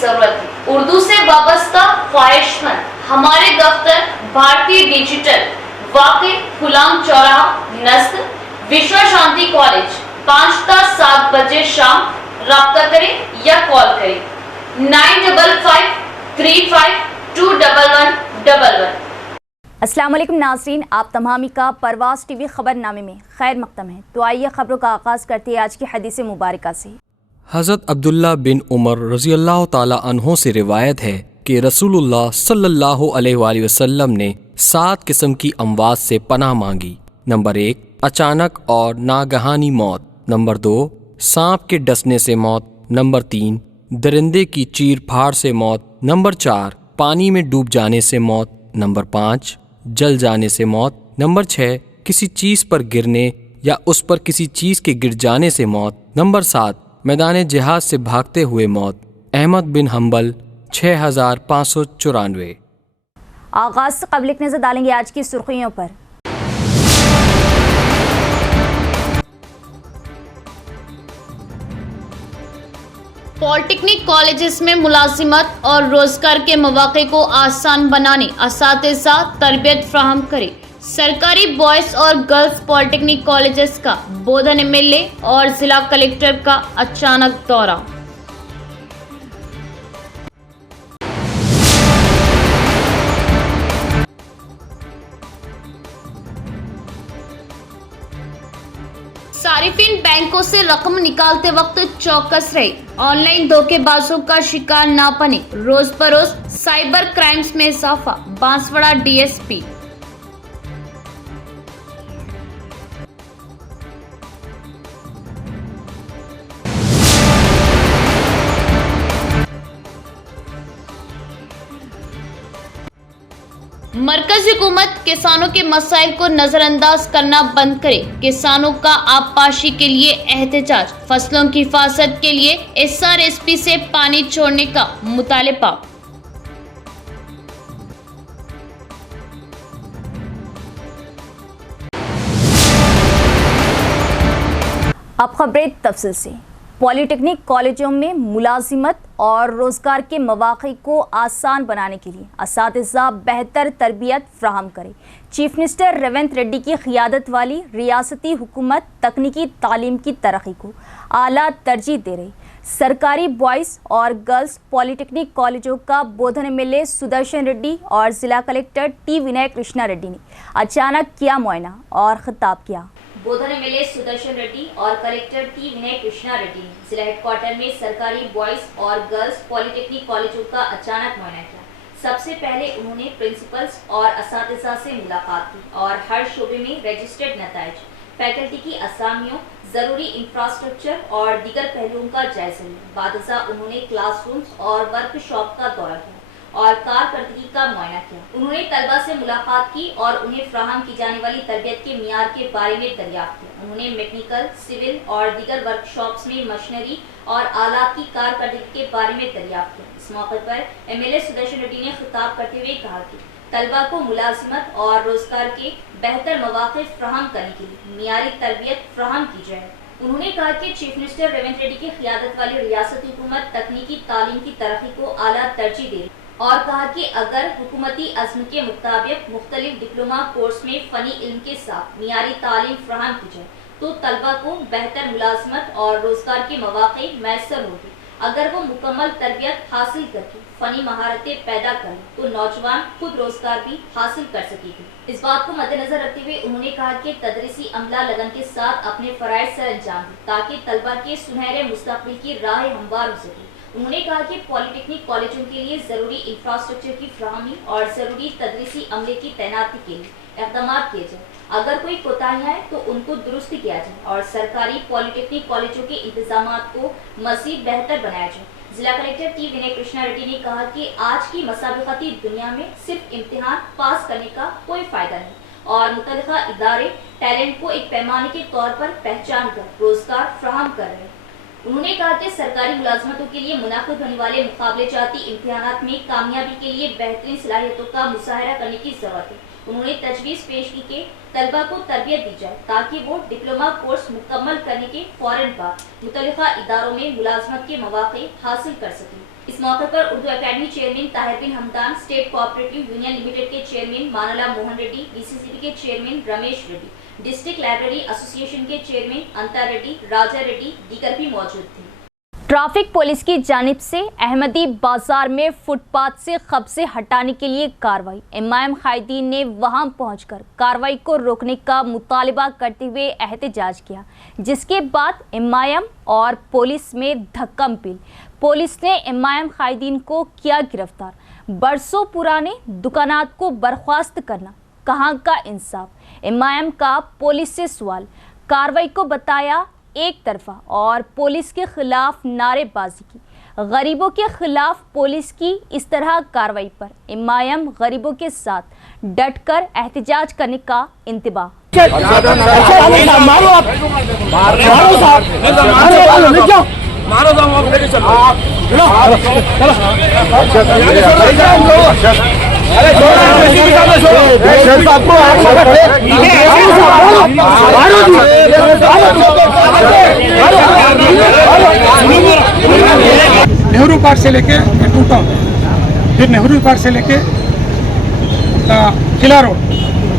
जरूरत है। उर्दू से वाबस्ता ख्वाहिशमंद हमारे दफ्तर भारतीय डिजिटल वाकई गुलाम चौराहा नस्ल विश्व शांति कॉलेज 5 ता 7 बजे शाम राब्ता करें या कॉल करें 9553521111। अस्सलाम वालेकुम नाज़रीन, आप तमामी का परवाज़ टीवी खबरनामे में खैर मक़दम है। तो आइए खबरों का आगाज़ करते हैं आज की हदीस मुबारका से। हज़रत अब्दुल्ला बिन उमर रज़ी अल्लाह ताला अन्हो से रिवायत है कि रसूलुल्लाह सल्लल्लाहु अलैहि वसल्लम ने 7 किस्म की अमवात से पनाह मांगी। नंबर 1, अचानक और नागहानी मौत। नंबर 2, सांप के डसने से मौत। नंबर 3, दरिंदे की चीर फाड़ से मौत। नंबर 4, पानी में डूब जाने से मौत। नंबर 5, जल जाने से मौत। नंबर 6, किसी चीज़ पर गिरने या उस पर किसी चीज़ के गिर जाने से मौत। नंबर 7, मैदान जिहाद से भागते हुए मौत। अहमद बिन हम्बल 6594। आगाज़ से क़ब्ल एक नज़र डालेंगे आज की सुर्खियों पर। पॉलिटेक्निक कॉलेजेस में मुलाजिमत और रोजगार के मौक़े को आसान बनाने असातिज़ा तरबियत फ्राहम करे। सरकारी बॉयज़ और गर्ल्स पॉलिटेक्निक कॉलेजेस का बोधन एमएलए और जिला कलेक्टर का अचानक दौरा। सारिफिन बैंकों से रकम निकालते वक्त चौकस रहे, ऑनलाइन धोखेबाजों का शिकार ना बने। रोज बरोज साइबर क्राइम्स में इजाफा, बांसवाड़ा डीएसपी। मरकजी हुकूमत किसानों के मसाइल को नजरअंदाज करना बंद करे। किसानों का आबपाशी के लिए एहतजाज, फसलों की हिफाजत के लिए एसआरएसपी से पानी छोड़ने का मुतालबा। अब खबरें तफसील से। पॉलिटेक्निक कॉलेजों में मुलाजिमत और रोज़गार के मौक़े को आसान बनाने के लिए असातिज़ा बेहतर तरबियत फ्राहम करें। चीफ मिनिस्टर रेवंत रेड्डी की क़ियादत वाली रियासती हुकूमत तकनीकी तालीम की तरक्की को आला तरजीह दे रही। सरकारी बॉयज़ और गर्ल्स पॉलिटेक्निक कॉलेजों का बोधन एमएलए सुदर्शन रेड्डी और ज़िला कलेक्टर टी विनय कृष्णा रेड्डी ने अचानक किया मुआयना और खिताब किया। बोधन एमएलए सुदर्शन रेड्डी और कलेक्टर टी विनय कृष्णा रेड्डी ने जिला हेडक्वार्टर में सरकारी बॉयज और गर्ल्स पॉलिटेक्निक कॉलेजों का अचानक मुआयना किया। सबसे पहले उन्होंने प्रिंसिपल्स और असातिज़ा से मुलाकात की और हर शोबे में रजिस्टर्ड नताइज, फैकल्टी की असामियों, जरूरी इंफ्रास्ट्रक्चर और दीगर पहलुओं का जायजा लिया। बादशाह उन्होंने क्लासरूम्स और वर्कशॉप का दौरा किया और कारकर्दगी का मुआयना किया। उन्होंने तलबा से मुलाकात की और उन्हें फ्राहम की जाने वाली तरबियत के मियार के बारे में दरियाफ्त किया। उन्होंने मैकेनिकल, सिविल और दीगर वर्कशॉप्स में मशीनरी और आलात की कारकर्दगी के बारे में दरियाफ्त किया। इस मौके पर एमएलए सुदर्शन रेड्डी ने खिताब करते हुए कहा कि तलबा को मुलाजिमत और रोजगार के बेहतर मौक़े फ्राहम करने के लिए मियारी तरबियत फ्राहम की जाए। उन्होंने कहा कि चीफ मिनिस्टर रेवंत रेड्डी की क़ियादत वाली रियासती हुकूमत तकनीकी तालीम की तरक्की को आला तरजीह दे रही और कहा कि अगर हुकूमती अज़्म के मुताबिक मुख्तलिफ डिप्लोमा कोर्स में फ़नी इल्म के साथ मियारी तालीम फ्राहम की जाए तो तलबा को बेहतर मुलाजमत और रोज़गार के मौक़े मैसर होंगे। अगर वो मुकम्मल तरबियत हासिल करके फ़नी महारतें पैदा करें तो नौजवान खुद रोज़गार भी हासिल कर सकेगी। इस बात को मद्देनजर रखते हुए उन्होंने कहा कि तदरीसी अमला लगन के साथ अपने फ़राइज़ सर अंजाम दें ताकि तलबा के सुनहरे मुस्तक़बिल की राह हमवार हो सके। उन्होंने कहा कि पॉलिटेक्निक कॉलेजों के लिए ज़रूरी इंफ्रास्ट्रक्चर की फ्राहमी और ज़रूरी तदरीसी अमले की तैनाती के लिए इक़दाम किए जाए। अगर कोई कोताहियाँ हैं तो उनको दुरुस्त किया जाए और सरकारी पॉलिटेक्निक कॉलेजों के इंतजामात को मज़ीद बेहतर बनाया जाए। जिला कलेक्टर टी विनय कृष्णा रेड्डी ने कहा कि आज की मसाबिक़ती दुनिया में सिर्फ इम्तिहान पास करने का कोई फ़ायदा नहीं और मुतल्लिक़ा इदारे टैलेंट को एक पैमाने के तौर पर पहचान कर रोज़गार फ्राहम कर रहे हैं। उन्होंने कहा कि सरकारी मुलाजमतों के लिए मुनाकिद होने वाले मुकाबले जाती इम्तिहानात में कामयाबी के लिए बेहतरीन सलाहियतों का मुजाहरा करने की ज़रूरत है। उन्होंने तजवीज़ पेश की कि तलबा को तरबियत दी जाए ताकि वो डिप्लोमा कोर्स मुकम्मल करने के फौरन बाद मुतल्लिका इदारों में मुलाजमत के मौके हासिल कर सकें। इस मौके पर Urdu academy chairman Tahir bin Hamdan, state cooperative union limited के चेयरमैन मानला मोहन रेड्डी, डीसीसीबी के chairman Ramesh Reddy, district library association के चेयरमैन अंता रेड्डी, राजा रेड्डी दीगर भी मौजूद थे। ट्रैफिक पुलिस की जानिब से अहमदी बाजार में फुटपाथ से कब्जे हटाने के लिए कार्रवाई। एमआईएम कायदीन ने वहां पहुंचकर कार्रवाई को रोकने का मुतालबा करते हुए एहतजाज किया, जिसके बाद एमआईएम और पुलिस में धक्का-मुक्की। पुलिस ने एमआईएम कायदीन को किया गिरफ्तार। बरसों पुराने दुकानात को बर्खास्त करना कहाँ का इंसाफ? एमआईएम का पुलिस से सवाल। कार्रवाई को बताया एक तरफा और पुलिस के खिलाफ नारेबाजी की। गरीबों के खिलाफ पुलिस की इस तरह कार्रवाई पर एमआईएम गरीबों के साथ डटकर एहतजाज करने का इंतबा। नेहरू पार्क से लेके टू टाउन, फिर नेहरू पार्क से लेके किला रोड,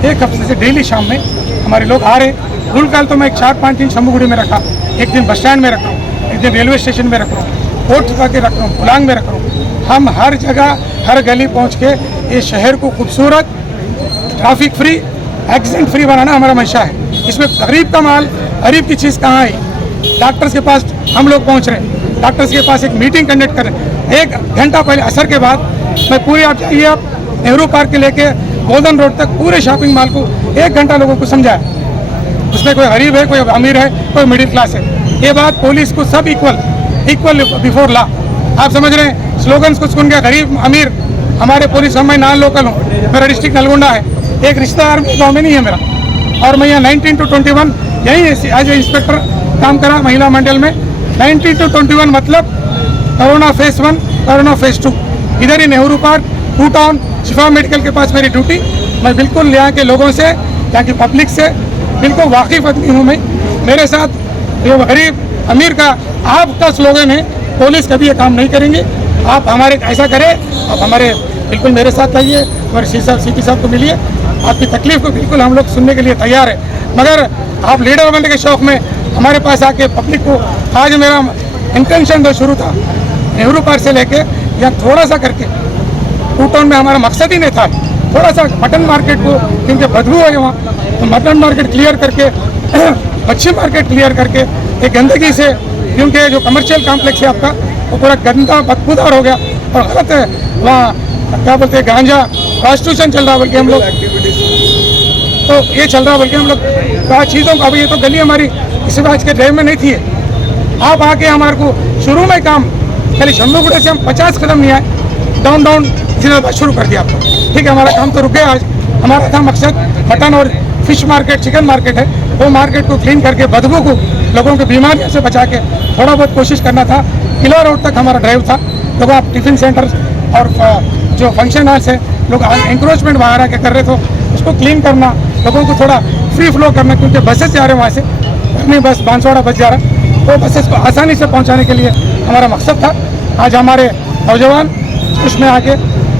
एक हफ्ते से डेली शाम में हमारे लोग आ रहे। भूल काल तो मैं 4-5 दिन शंभुगुड़ी में रखा, एक दिन बस स्टैंड में रख रहा हूँ, एक दिन रेलवे स्टेशन में रख रहा हूँ, कोर्ट छुपा के रख रहा हूँ, पुलांग में रख रहा हूँ। हम हर जगह हर गली पहुँच के ये शहर को खूबसूरत, ट्रैफिक फ्री, एक्सीडेंट फ्री बनाना हमारा मंशा है। इसमें गरीब का माल, गरीब की चीज़ कहाँ आई? डॉक्टर्स के पास हम लोग पहुँच रहे हैं, डॉक्टर्स के पास एक मीटिंग कंडक्ट कर रहे हैं। 1 घंटा पहले असर के बाद मैं पूरे, आप जाइए, आप नेहरू पार्क के लेके गोल्डन रोड तक पूरे शॉपिंग मॉल को 1 घंटा लोगों को समझाया। उसमें कोई गरीब है, कोई अमीर है, कोई मिडिल क्लास है। ये बात पुलिस को सब इक्वल बिफोर लॉ। आप समझ रहे हैं? स्लोगन्स को सुन के गरीब अमीर, हमारे पुलिस, मैं नॉन लोकल हूँ, मेरा डिस्ट्रिक्ट नलगोंडा है, एक रिश्तेदार गाँव में नहीं है मेरा, और मैं यहाँ 19 to 21 यहीं एज ए इंस्पेक्टर काम करा महिला मंडल में। 19 to 21 मतलब कोरोना फेज 1, कोरोना फेज 2। इधर ही Nehru park, to town, Shifa medical के पास मेरी ड्यूटी। मैं बिल्कुल यहाँ के लोगों से, यहाँ की पब्लिक से बिल्कुल वाकिफ आदमी हूँ मैं। मेरे साथ जो गरीब अमीर का आपका स्लोगन है, पुलिस कभी ये काम नहीं करेंगे। आप हमारे ऐसा करें, आप हमारे बिल्कुल मेरे साथ आइए, हमारे सीपी साहब को मिलिए, आपकी तकलीफ को बिल्कुल हम लोग सुनने के लिए तैयार है। मगर आप लीडर बनने के शौक में हमारे पास आके पब्लिक को, आज मेरा इंटेंशन तो शुरू था नेहरू पार्क से लेके यहाँ थोड़ा सा करके टू टाउन में, हमारा मकसद ही नहीं था थोड़ा सा मटन मार्केट को, क्योंकि बदबू है वहाँ, तो मटन मार्केट क्लियर करके, मच्छी मार्केट क्लियर करके, एक गंदगी से, क्योंकि जो कमर्शियल कॉम्प्लेक्स है आपका वो पूरा गंदा बदबूदार हो गया और गलत है। वहाँ क्या बोलते हैं, गांजा, प्रोस्टिट्यूशन चल रहा बल्कि हम लोग, तो ये चल रहा बल्कि हम लोग चीज़ों को। अभी ये तो गली हमारी किसी आज के ड्राइव में नहीं थी। आप आके हमारे को शुरू में काम, खाली शंभुगुड़ी से हम 50 कदम नहीं आए, डाउन इसी बस शुरू कर दिया आपको। ठीक है, हमारा काम तो रुक गया। आज हमारा था मकसद मटन और फिश मार्केट, चिकन मार्केट है, वो मार्केट को क्लीन करके बदबू को, लोगों को बीमारियों से बचा के थोड़ा बहुत कोशिश करना था। किला रोड तक हमारा ड्राइव था। लोग आप टिफिन सेंटर और जो फंक्शन हॉल्स है, लोग इंक्रोचमेंट वहाँ आके कर रहे थे, उसको क्लीन करना, लोगों को थोड़ा फ्री फ्लो करना, क्योंकि बसेस जा रहे हैं वहाँ से, अपनी बस बांसवाड़ा बस जा रहा है, तो बसेस को आसानी से पहुँचाने के लिए हमारा मकसद था। आज हमारे नौजवान उसमें आके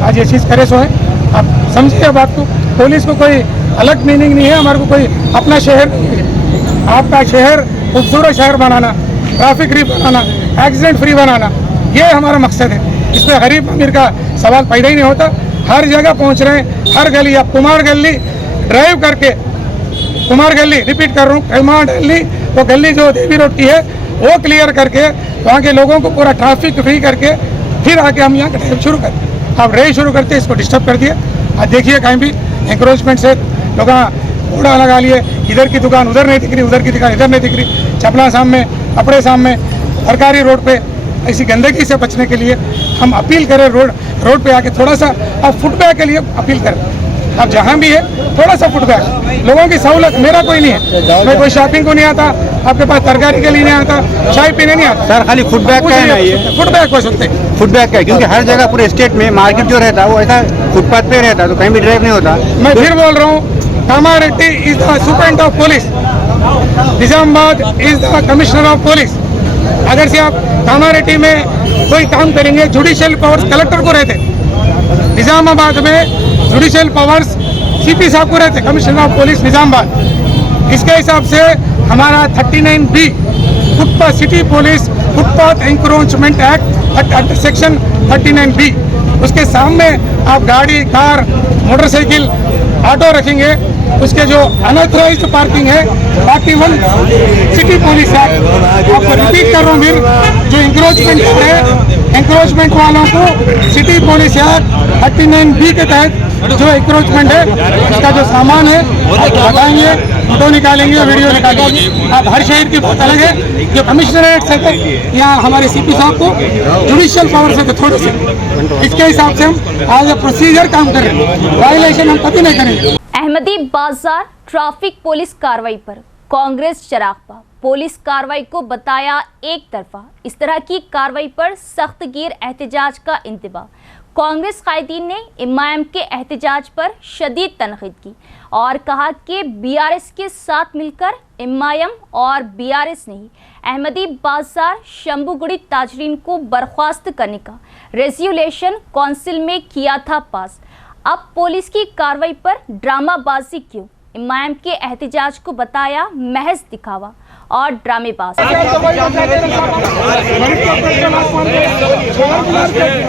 आज ये चीज़ करे सो है। आप समझिए बात को, पुलिस को कोई अलग मीनिंग नहीं है, हमारे को कोई अपना शहर नहीं है। आपका शहर खूबसूरत शहर बनाना, ट्रैफिक फ्री बनाना, एक्सीडेंट फ्री बनाना, ये हमारा मकसद है। इसमें गरीब अमीर का सवाल पैदा ही नहीं होता। हर जगह पहुंच रहे हैं, हर गली। आप कुमार गली ड्राइव करके, कुमार गली, रिपीट कर रहा हूँ, कुमार गली, वो गली जो देवी रोड की है, वो क्लियर करके वहाँ के लोगों को पूरा ट्रैफिक फ्री करके फिर आके हम यहाँ ड्राइव शुरू करें। आप ड्राइव शुरू करते इसको डिस्टर्ब कर दिए। आज देखिए कहीं भी इंक्रोचमेंट से लोग कूड़ा लगा लिए, इधर की दुकान उधर नहीं दिख रही, उधर की दुकान इधर नहीं दिख रही, चपला सामने, कपड़े सामने, सरकारी रोड पे ऐसी गंदगी से बचने के लिए हम अपील करें, रोड पे आके थोड़ा सा आप फुटबैक के लिए अपील करें। अब जहाँ भी है थोड़ा सा फुटबैक, लोगों की सहूलत, मेरा कोई नहीं है, मैं कोई शॉपिंग को नहीं आता, आपके पास तरकारी के लिए नहीं आता, चाय पीने नहीं आता सर। खाली फुटबैक का है ना, ये फुटबैक हो सकते हैं, फुटबैक का है, क्योंकि हर जगह पूरे स्टेट में मार्केट जो रहता है वो ऐसा फुटपाथ पे रहता है, तो कहीं भी ड्राइव नहीं होता। मैं फिर बोल रहा हूँ, Kamareddy is the superintendent of police, Nizamabad is the commissioner of police. अगर से आप कामारेड्डी में कोई काम करेंगे, जुडिशियल पावर्स कलेक्टर को रहते, निजामाबाद में जुडिशियल पावर्स सीपी साहब को रहते, कमिश्नर ऑफ पुलिस निजामाबाद। इसके हिसाब से हमारा 39B footpath city police footpath encroachment act section 39B, उसके सामने आप गाड़ी, कार, मोटरसाइकिल, ऑटो रखेंगे, उसके जो अनऑथराइज्ड पार्किंग है 41 सिटी पुलिस एक्ट, आपको रिपीट कर रहा हूँ फिर, जो इंक्रोचमेंट है, इंक्रोचमेंट वालों को सिटी पुलिस एक्ट 39B के तहत जो इंक्रोचमेंट है, उसका जो सामान है आप बताएंगे, फोटो निकालेंगे, वीडियो निकालेंगे। आप हर शहर की बात अलग है, जो कमिश्नरेट से थे, यहाँ हमारे सीपी साहब को जुडिशियल पावर से थे थोड़े से, इसके हिसाब से हम आज प्रोसीजर काम कर रहे हैं, वायलेशन हम कभी नहीं करेंगे। अहमदी बाजार ट्रैफिक पुलिस कार्रवाई पर कांग्रेस चरागपा, पुलिस कार्रवाई को बताया एक तरफा। इस तरह की कार्रवाई पर सख्त गिर एहतजाज का इंतबाह। कांग्रेस कायदीन ने इमाम के एहतजाज पर शदीद तनकीद की और कहा कि बीआरएस के साथ मिलकर इमाम और बीआरएस ने अहमदी बाजार शंभुगुड़ी ताजरीन को बर्खास्त करने का रेजोल्यूशन काउंसिल में किया था पास। अब पुलिस की कार्रवाई पर ड्रामाबाजी क्यों? इमाम के एहतजाज को बताया महज दिखावा और ड्रामेबाज।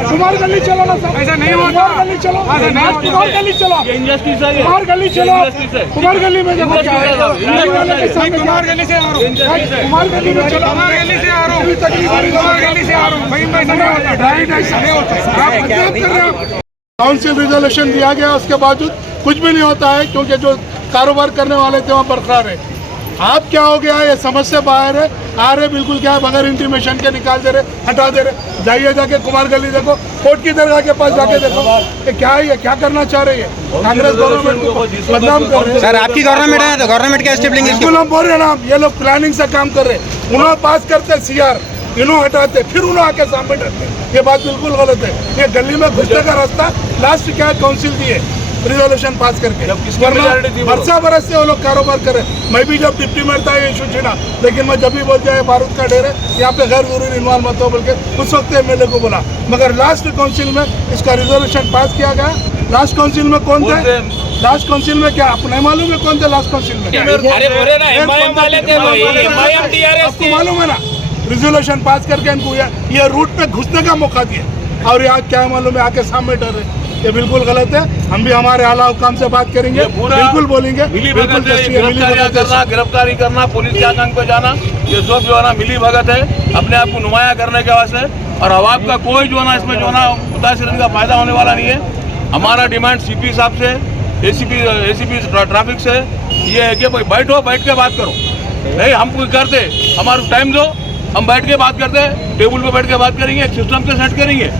कुमार गली चलो ना, ऐसा नहीं होता, कुमार गली चलो, कुमार गली चलो, कुमार गली चलो, कुमार गली में देखो क्या है, कुमार गली से आ रहा हूँ, कुमार गली में चलो, कुमार गली से आ रहा हूँ, कुमार गली से आ रहा हूँ, भाई ऐसा नहीं होता, डायरेक्ट ऐसा नहीं होता, आप मजाक कर रहे हो। काउंसिल रिजोल्यूशन दिया गया, उसके बावजूद कुछ भी नहीं होता है, क्योंकि जो कारोबार करने वाले थे वहाँ बरकरार है। आप क्या हो गया, ये समझ से बाहर है, आ रहे बिल्कुल क्या है, बगैर इंटीमेशन के निकाल दे रहे, हटा दे रहे। जाइए जाके कुमार गली देखो, कोर्ट की दरगाह के पास जाके देखो कि क्या है, ये क्या करना चाह रही है, कांग्रेस गवर्नमेंट को बदनाम कर रहे हैं। सर आपकी गवर्नमेंट है तो गवर्नमेंट क्या स्टेप लेंगे? बिल्कुल हम बोल रहे हैं ना, ये लोग प्लानिंग से काम कर रहे हैं, उन्होंने पास करते CR, इन्हों हटाते, फिर उन्होंने आके सामने रखते, ये बात बिल्कुल गलत है। ये गली में घुसने का रास्ता लास्ट क्या काउंसिल दिए रिजोल्यूशन पास करके, बरसा बरस से वो लोग कारोबार कर रहे हैं। मैं भी जब डिप्टी मेयर था ये इशू छिड़ा, लेकिन मैं जब भी बोल जाए बारूद का ढेर है, यहाँ पे गैर जरूरी इन्वॉल्व मत हो बोल के उस वक्त MLA को बोला, मगर लास्ट काउंसिल में इसका रिजोल्यूशन पास किया गया। लास्ट काउंसिल में कौन थे? लास्ट काउंसिल में क्या आपको नहीं मालूम है कौन थे लास्ट काउंसिल में? आपको मालूम है ना, रिजोल्यूशन पास करके इनको ये रूट पे घुसने का मौका दिया, और आज क्या मालूम है आके सामने डर रहे। ये बिल्कुल गलत है। हम भी हमारे आला हुकाम से बात करेंगे, बिल्कुल बोलेंगे, बिल्कुल करना, गिरफ्तारी करना, पुलिस के आतंक पे जाना, ये सब जो है ना मिली भगत है, अपने आप को नुमाया करने के वास्ते। और अवाब का कोई जो है ना इसमें जो है ना मुतासिर का फायदा होने वाला नहीं है। हमारा डिमांड CP साहब से, ACP ट्रैफिक से ये है कि भाई बैठो, बैठ के बात करो। नहीं हम कोई करते, हमारा टाइम दो, हम बैठ के बात करते, टेबल पे बैठ के बात करेंगे, एक सिस्टम से सेट करेंगे।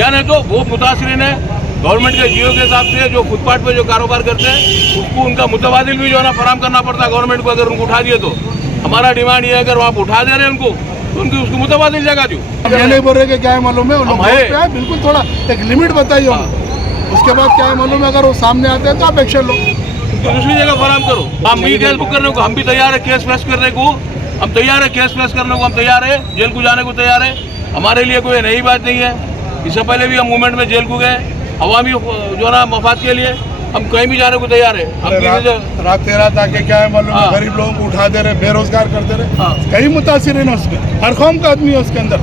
या नहीं तो वो मुतासिरीन है गवर्नमेंट के जियो के हिसाब से जो फुटपाथ पे जो कारोबार करते हैं, उसको उनका मुतबादिल भी जो है ना फराम करना पड़ता है गवर्नमेंट को, अगर उनको उठा दिए तो। हमारा डिमांड ये है अगर आप उठा दे रहे हैं उनको, तो उनकी उसको मुतबादिल जगह दो। ये नहीं बोल रहे कि क्या है मालूम है, बिल्कुल थोड़ा एक लिमिट बताइए उनको। उसके बाद क्या है मालूम है, अगर वो सामने आते हैं तो आप एक्शन लो, तो दूसरी जगह फराम करो। हम भी केस बुक करने को हम भी तैयार है, केस फेस करने को हम तैयार है, केस फेस करने को हम तैयार है, जेल को जाने को तैयार है। हमारे लिए कोई नई बात नहीं है। इससे पहले भी हम मूवमेंट में जेल को गए, अवामी जो ना मफाद के लिए हम कहीं भी जाने को तैयार है। हम रात रात आके क्या है मालूम है, गरीब लोगों को उठा दे रहे, बेरोजगार करते रहे, कई मुतासिर है उसके, हर कौम का आदमी है उसके अंदर,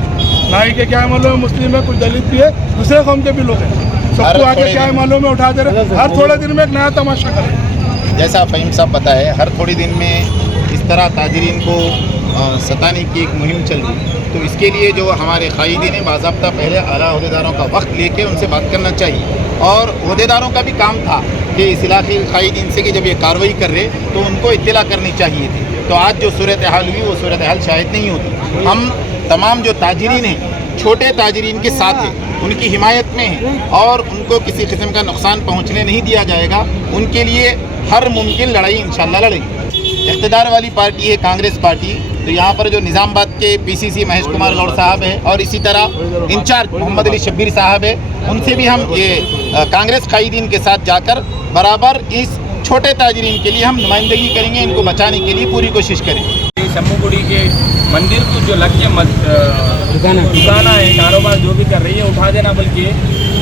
ना ही के क्या है मालूम है मुस्लिम है, कुछ दलित भी है, दूसरे कौम के भी लोग हैं, सबको आके क्या है मालूम है उठा दे रहे, हर थोड़े दिन में एक नया तमाशा करें। जैसा फ़हीम साहब बताए, हर थोड़ी दिन में इस तरह ताजरीन को सताने की एक मुहिम चल रही है। तो इसके लिए जो हमारे कायदीन हैं बाज़ाब्ता पहले आला अहदेदारों का वक्त लेके उनसे बात करना चाहिए, और अहदेदारों का भी काम था कि इस इलाके के कायदीन से कि जब ये कार्रवाई कर रहे तो उनको इत्तला करनी चाहिए थी। तो आज जो सूरत हाल हुई वो सूरत हाल शायद नहीं होती। हम तमाम जो ताजरीन हैं छोटे ताजरीन के साथ है, उनकी हिमायत में है और उनको किसी किस्म का नुकसान पहुंचने नहीं दिया जाएगा। उनके लिए हर मुमकिन लड़ाई इंशाल्लाह लड़ेंगे। इक़्तिदार वाली पार्टी है कांग्रेस पार्टी, तो यहाँ पर जो निज़ामाबाद के पीसीसी महेश कुमार गौड़ साहब है और इसी तरह इंचार्ज मोहम्मद अली शब्बीर साहब है, उनसे भी हम ये कांग्रेस कायदीन के साथ जाकर बराबर इस छोटे ताजरीन के लिए हम नुमाइंदगी करेंगे, इनको बचाने के लिए पूरी कोशिश करेंगे। शम्भूगुड़ी के मंदिर को जो लग के दुकाना है, कारोबार जो भी कर रही है उठा देना, बल्कि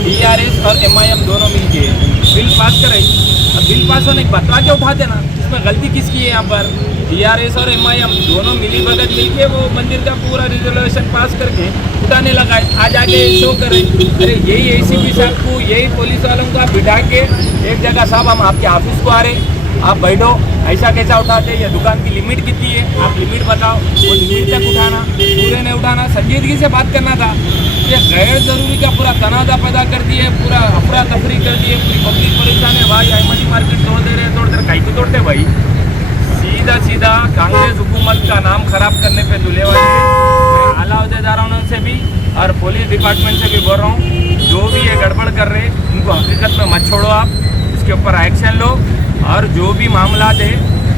टीआरएस और MIM दोनों मिलके बिल पास कर रही। अब बिल पास होने के बतला के उठा देना, इसमें गलती किसकी है? यहाँ पर टीआरएस और MIM दोनों मिली भगत मिलके वो मंदिर का पूरा रिजोल्यूशन पास करके उठाने लगा है। आज आके शो कर रहे, अरे यही ACP साहब को, यही पुलिस वालों को आप बिठा के एक जगह, साहब हम आपके ऑफिस को आ रहे, आप बैठो, ऐसा कैसा उठाते? या दुकान की लिमिट कितनी है, आप लिमिट बताओ, वो लिमिट तक उठाना, पूरे नहीं उठाना, संजीदगी से बात करना था। ये गैर ज़रूरी का पूरा तनाज़ा पैदा कर दिए, पूरा अफरा तफरी कर दिए, पूरी पब्लिक परेशान है। भाई अहमदी मार्केट तोड़ दे रहे, तोड़ दे रहे, कहीं तो तोड़ते भाई। सीधा सीधा कांग्रेस हुकूमत का नाम खराब करने पे तुले हुए हैं। मैं आला अहदेदारों से भी और पुलिस डिपार्टमेंट से भी बोल रहा हूँ, जो भी ये गड़बड़ कर रहे उनको हकीकत में मत छोड़ो, आप इसके ऊपर एक्शन लो। और जो भी मामला है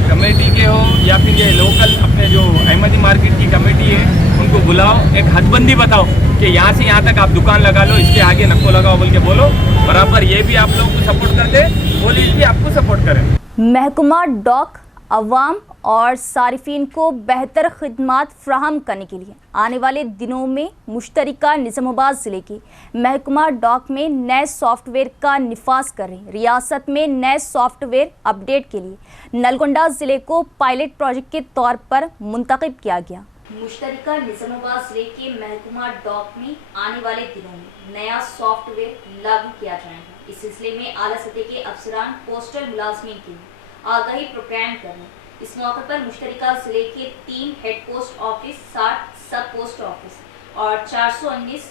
कमेटी के हो या फिर ये लोकल अपने जो अहमदी मार्केट की कमेटी है, उनको बुलाओ, एक हदबंदी बताओ कि यहाँ से यहाँ तक आप दुकान लगा लो, इसके आगे नको लगाओ बोल के बोलो। बराबर ये भी आप लोग को सपोर्ट करते, पुलिस भी आपको सपोर्ट करे। महकमा डॉक अवाम और सारिफीन को बेहतर खिदमात फ्राहम करने के लिए आने वाले दिनों में मुश्तरका निज़ामाबाद ज़िले के महकमा डॉक में नए सॉफ्टवेयर का निफाज कर रही। रियासत में नए सॉफ्टवेयर अपडेट के लिए नलगोंडा ज़िले को पायलट प्रोजेक्ट के तौर पर मुंतखब किया गया। मुश्तरका निज़ामाबाद जिले के महकमा डॉक में आने वाले दिनों में नया सॉफ्टवेयर लागू किया जाएगा। इस सिलसिले में आला सतह के अफसरान पोस्टल मुलाजमीन के लिए आगाही प्रोग्राम करें। इस मौके पर मुश्तरका जिले के 3 हेड पोस्ट ऑफिस, 60 सब पोस्ट ऑफिस और 419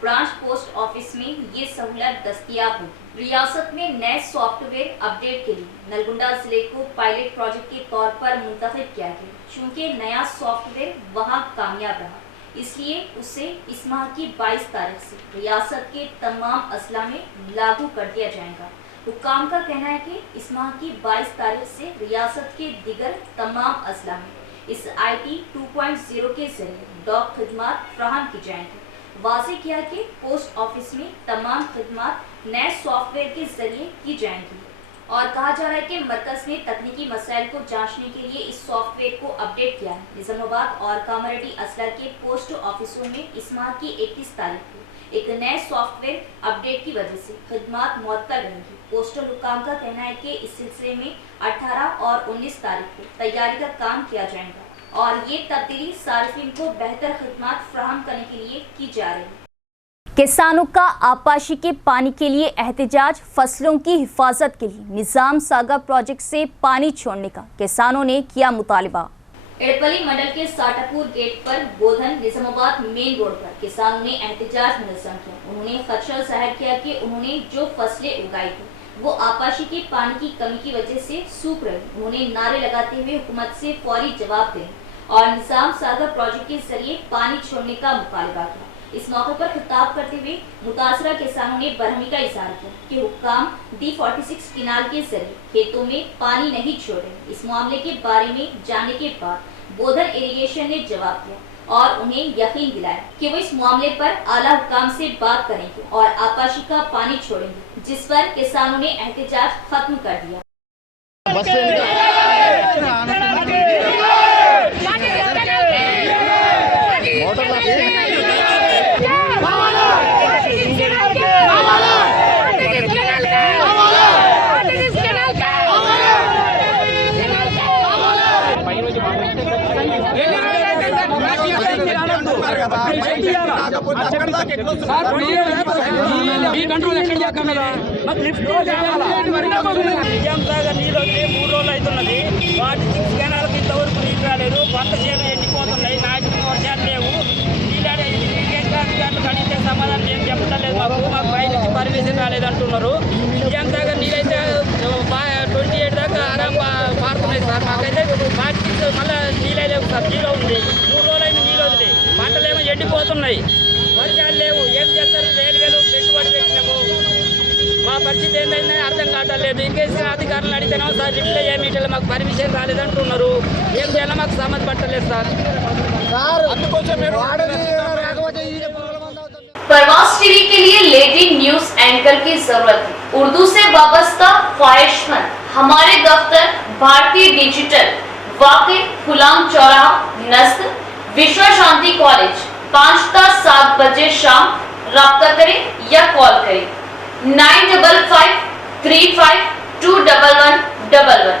ब्रांच पोस्ट ऑफिस में ये सहूलत दस्तयाब होगी। रियासत में नए सॉफ्टवेयर अपडेट के लिए नलगोंडा जिले को पायलट प्रोजेक्ट के तौर पर मुंतखब किया गया। चूँकि नया सॉफ्टवेयर वहां कामयाब रहा, इसलिए उसे इस माह की 22 तारीख से रियासत के तमाम अजला में लागू कर दिया जाएगा। हुक्काम का कहना है कि इस माह की 22 तारीख से रियासत के दिगर तमाम अजला में इस IT 2.0 के जरिए डॉक खिदमात फ्राहम की जाएंगी। वाज़ेह किया कि पोस्ट ऑफिस में तमाम खिदमात नए सॉफ्टवेयर के जरिए की जाएंगी और कहा जा रहा है कि मरकज ने तकनीकी मसाइल को जांचने के लिए इस सॉफ्टवेयर को अपडेट किया है। निज़ामाबाद और कामारेड्डी अजला के पोस्ट ऑफिसों में इस माह की 31 तारीख को एक नए सॉफ्टवेयर अपडेट की वजह से खिदमात मुअत्तल रहेंगी। पोस्टल हुक्काम का कहना है कि इस सिलसिले में 18 और 19 तारीख को तैयारी का काम किया जाएगा और ये तब्दीली सारिफिन को बेहतर खिदमात फ्राहम करने के लिए की जा रही है। किसानों का आपाशी के पानी के लिए एहतजाज। फसलों की हिफाजत के लिए निज़ाम सागर प्रोजेक्ट से पानी छोड़ने का किसानों ने किया मुतालबा। एड़पली मंडल के साटापुर गेट पर बोधन निज़ामाबाद मेन रोड पर किसानों ने एहतजाज मुनज़्ज़म किया। उन्होंने खदशा जाहिर किया कि उन्होंने जो फसलें उगाई थी वो आपाशी के पानी की कमी की वजह से सूख रही। उन्होंने नारे लगाते हुए हुकूमत से फौरी जवाब देने और निज़ाम सागर प्रोजेक्ट के जरिए पानी छोड़ने का मुतालबा किया। इस मौके पर खिताब करते हुए मुतासरा किसानों ने बरहमी का इज़हार किया कि हुक्काम D46 किनाल के जरिए खेतों में पानी नहीं छोड़ रहे। इस मामले के बारे में जानने के बाद बोधन इरिगेशन ने जवाब दिया और उन्हें यकीन दिलाया कि वो इस मामले पर आला हुक्काम से बात करेंगे और आपाशी का पानी छोड़ेंगे, जिस पर किसानों ने एहतजाज खत्म कर दिया। నీళ్ళు 3 రోజులు అవుతున్నది. వాటి 6 కెనాలకు ఇంతవరకు నీళ్ళు రాలేదు. పంట చేను ఎండిపోతున్నాయి. నాటిన వర్షాలు లేవు. నీళ్ళు కడిగితే సమాధానం ఏం చెప్పడం లేదు. మాకు పై నుంచి పర్మిషన్ రాలేదంటున్నారు. నిజాం సాగర్ నీళ్ళైతే 28 దాకా ఆరాం పారుతున్నాయి సార్. మాకైతే 46 మళ్ళీ నీళ్ళు లేవు సార్. జీరో ఉంది. 3 రోజులైన నీళ్ళు వదిలి పంటలేమో ఎండిపోతున్నాయి. మరి ఉద్యోగాలు లేవు. ఏం చేస్తారు? వేలు పెట్టుబడి పెట్టినాము. మా పరిస్థితి ఏంటంటే అర్థం కావట్లేదు. ఇంకేసిన అధికారులను అడిగితేనో సార్ రిప్లై ఏమిటో మాకు పర్మిషన్ రాలేదంటున్నారు. ఏం చేయాలో మాకు సమజ్ పట్టలేదు సార్. प्रवास टीवी के लिए लेडी न्यूज एंकर की जरूरत है। उर्दू से वाबस्ता ख्वाहिशमंद हमारे दफ्तर भारतीय डिजिटल वाकई गुलाम चौराहा नस्ल विश्व शांति कॉलेज 5 ता 7 बजे शाम राब्ता करें या कॉल करें 9553521111।